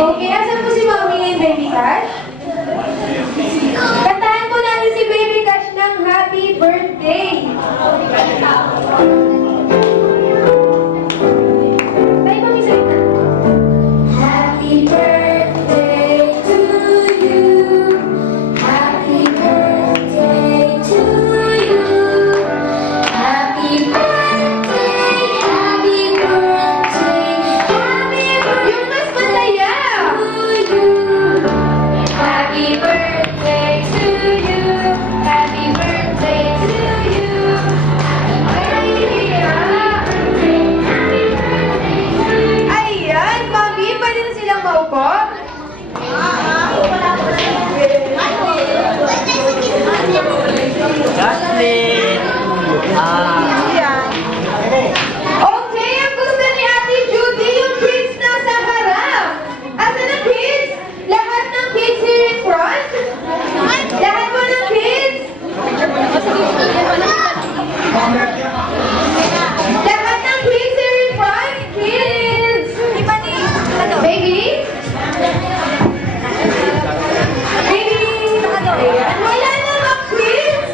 Okay, asan po si Mommy and Baby Cash? Kantahan po natin si Baby Cash ng Happy Birthday! Tayo pang isa rin na. Happy birthday to you. Happy birthday to you. Happy birthday, happy birthday, happy birthday. Yung mas masaya. To you. Happy birthday to you. Happy birthday to you. Ayan, Mami, pwede na silang maupo? Jocelyn! Okay, ang gusto ni Ate Judy, yung kids nasa harap. Asan ang kids? Lahat ng kids here in front? Lahat po ng kids? Lahat ng kids here in front? Kids! Baby? Baby! Ayan, wala namang kids!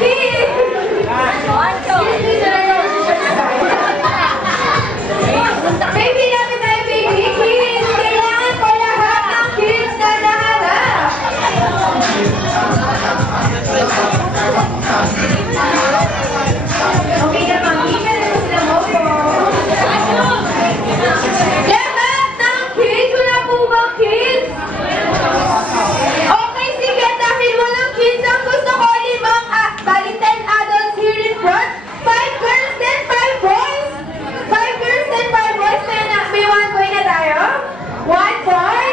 Kids! Baby, lapit tayo, baby. Kids, kailangan ko lahat ng kids na naharap. Okay na, Mami. Pwede mo sila maupo. Lahat ng kids, wala po bang kids? Okay, sige. Dahil walang kids, ang gusto ko 10 adults here in front. 5 girls and 5 boys. 5 girls and 5 boys. May 1 boy na tayo? 1 boy?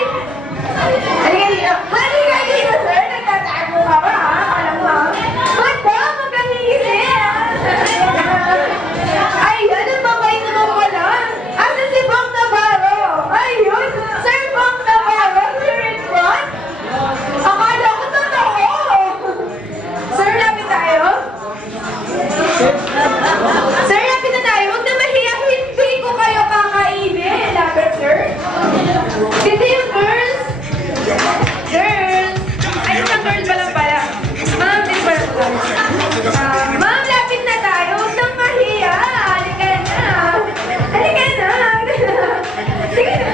Halika dito. Halika dito, sir. Nagtatago ka ba, ha? Alam mo, ha? Ba't ba? Magkahihisin. Ayun, ang mabait naman pala. Asan si Bong Navarro? Ayun, Sir Bong Navarro, here in front. Akala ko totoo. Sir, lapit tayo. Sir, lapit na tayo. Huwag na mahiya. Hindi ko kayo kakainin. Lapit, sir. Dito yung girls. Girls. Ay, isang girl pa lang pala. Ma'am, din pa lang pala. Ma'am, lapit na tayo. Huwag nang mahiya. Halika na. Halika na. Sige na.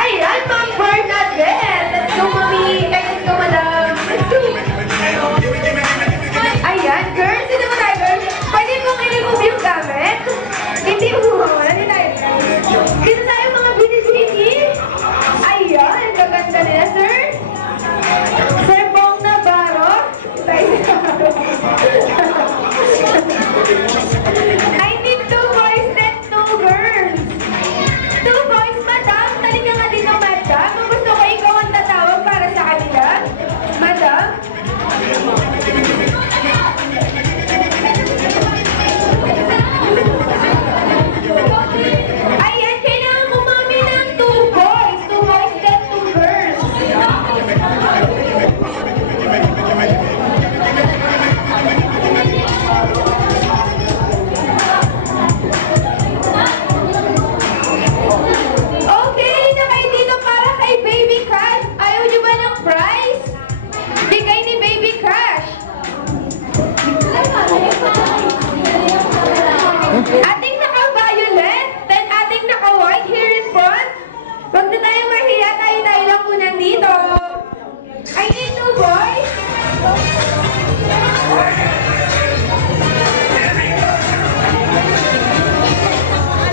Ayan, Ma'am Bernadette. Let's go, Mami. Ay, let's go, Madam. Let's go. Ayan, girls. Dito mo tayo, girls. Pwede mong i-remove yung gamit? Hindi mo. Hindi tayo. Dito tayo, mga binibini. Ayan, kaganda nila, sir. Sir Bong Navarro. Tayo sa I need 2 boys and 2 girls. 2 boys, madam. Talika nga dito, madam. Kung gusto ko, ikaw ang tatawag para sa kanila. Madam? Ayan, kailangan ko, Mami, ng 2 boys. 2 boys and 2 girls. Okay, na kayo dito para kay Baby Crash. Ayaw niyo ba ng prize? Bigay ni Baby Crash. Ating naka-violet, then ating naka-white here in front. Huwag na tayo mahiya, tayo lang po nandito. I need 2 boys.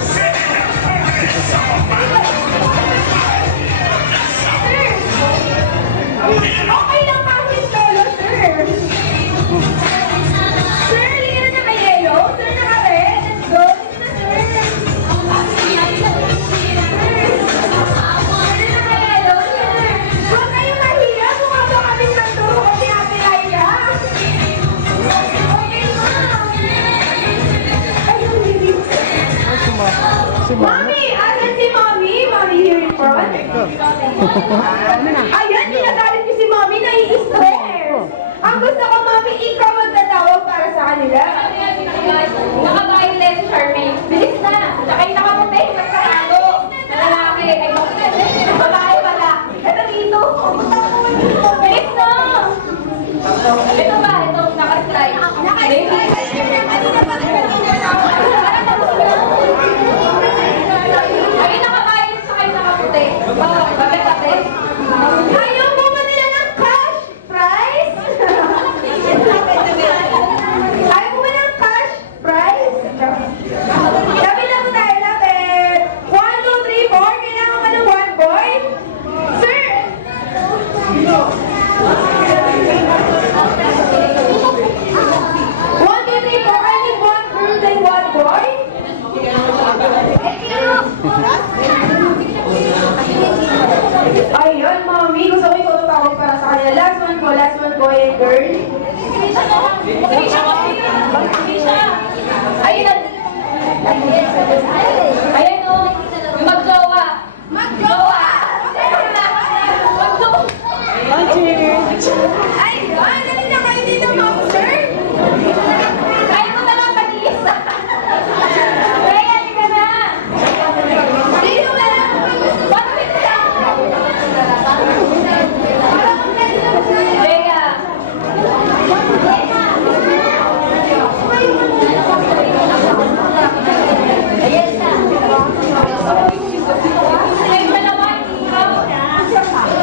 Sir, okay lang kahit solo, sir. Sir, hindi na naka-yellow. Sir, naka-red. Let's go. Dito na, sir. Si Mommy! Asan si Mommy? Mommy here in front? Ayan, pinagalit niyo si Mommy, nai-stress. Ang gusto ko, Mommy, ikaw Ito ba? Itong naka-strike. Naka-strike. Kanina pa rin. Ay, nakabayad sa kayo nakaputi. Oo, bakit-ate? Ayaw mo ba nila ng cash prize? Ayaw mo ba ng cash prize? Lapit lang tayo, lapit. 1, 2, 3, 4. Kailangan ka ng 1 boy? Sir! 1, 2, 3, 4. I need 1 girl and 1 boy? Ayun, mami. Gusto ko ikaw tawag para sa kanya. Last one, boy and girl. Ayun, ayun o. Yung mag-jowa. Mag-jowa! Mag-jowa! Ayun, dali na kayo dito, ma'am, sir. Kaya ko na lang pag-iisa. Kaya, tika na. Dito na lang. One minute lang. Rhea. Ayan na. Ay, malaman.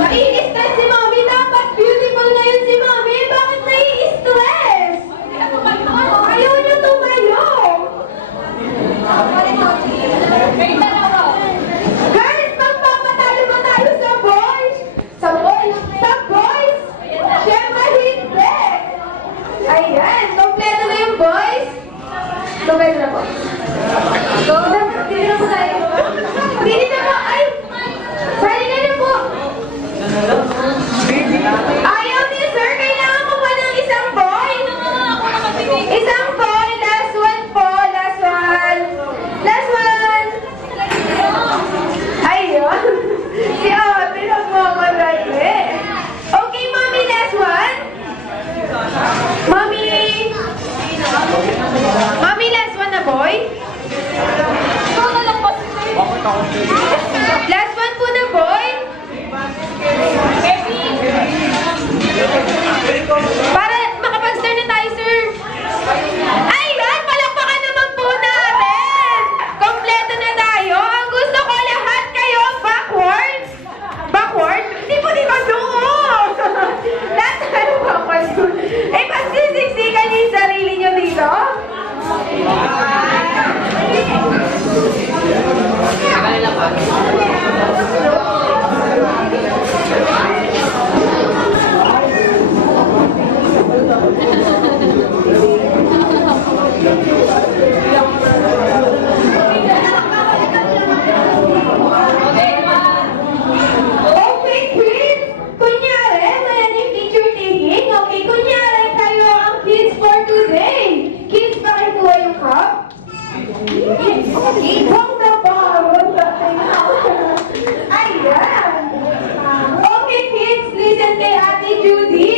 Nai-stress si mami. Dapat beautiful na yun si mami. Bakit nai-stress? Ayaw niyo tumayo. May dalawa. Girls, magpapatalo ba tayo sa boys? Sa boys? Sa boys? Siyempre hindi. Ayan, kompleto na yung boys. Kompleto na po. Dili na po tayo. Dili na po. Ay! Sali na na po. Ayaw niyo, sir. Kailangan mo ba ng isang boy? Isang boy. Last one po. Last one. Last one. Ayun. Si ate nagmamaray eh. Okay, mami. Last one. Mami. Mami, last one na boy. Last one po na boy. Para makapag-start na tayo, sir. Ayan, palakpakan naman po natin. Kompleto na tayo. Ang gusto ko lahat kayo backward. Backward? Hindi po doon. Lahat tayo backward. Eh, pasisiksikan niyo yung sarili niyo dito. Okay, kids. Kunyari, wala yung picture taking. Okay, kunyari kayo ang kids for today. Kids, pakikuha yung cup. Ibang na ba? Ayan. Okay, kids, listen kay Ate Judy.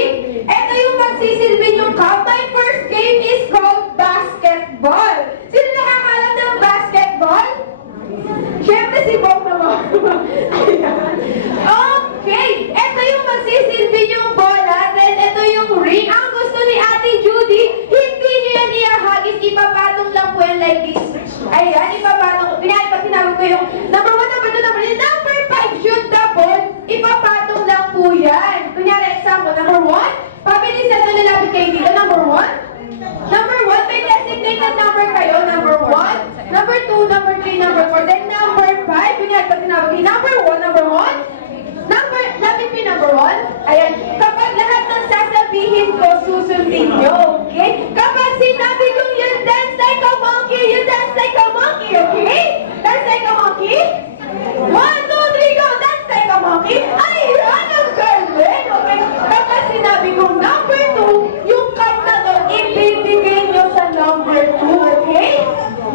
Ito yung magsisilbi yung cup. My first game is called basketball. Sino nakakalam ng basketball? Siyempre si Bong naman. Ayan. Okay, ito yung magsisilbi yung bola. Then ito yung ring. Ang gusto ni Ate Judy, hindi niyo yan iahagis. Ipapatong lang po yan like this. Ayan, ipapatong. Pag tinawag ko yung number 1, number 2, number 3, number 5, shoot the ball. Ipapatong lang po yan. Kunyari, example, number 1, pabilisan na nilapit kayo dito, number 1. Number 1, may designated number kayo, number 1, number 2, number 3, number 4, then number 5. Kunyari, pag tinawag kayo, number 1, number 1, lapit po yung number 1. Ayan, kapag lahat ng sasabihin ko, susundin nyo, okay? Kapag sinabi kong you dance like a monkey, you dance like a monkey, okay? Dance like a monkey? 1, 2, 3, go! Dance like a monkey? Ayan, ang galing, okay? Kapag sinabi kong number 2, yung cup na to, ibibigay nyo sa number 2, okay?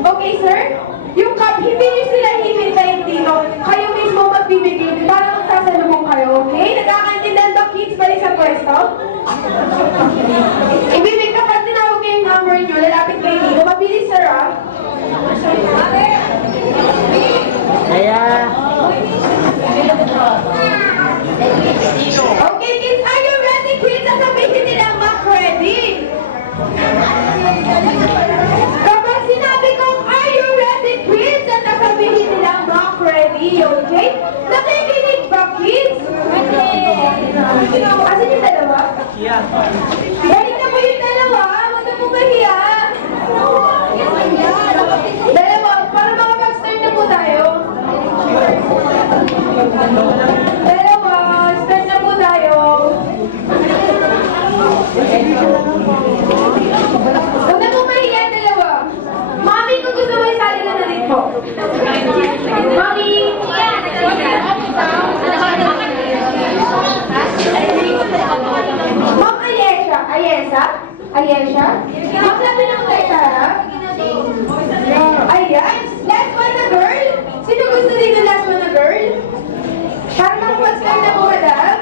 Okay, sir? Yung cup, hindi nyo sila hihintayin dito. Kayo mismo magbibigay para magsasalubong kayo, okay? Nagkakaintindihan ba, kids? Balik sa pwesto? Ibibigay Asan yung dalawa? Balik na po yung dalawa. Huwag na po mahiya. Dalawa, para makapag-start na po tayo. Dalawa, start na po tayo. Huwag na po mahiya, dalawa. Mami, kung gusto mo isali na na rin po. Mami! Ma'am Ayesha. Ayesha? Ayesha? Ma'am, labi ng kay Tara? Ayan. Last one na girl? Sino gusto dito last one na girl? Para makapag-start na po, madam?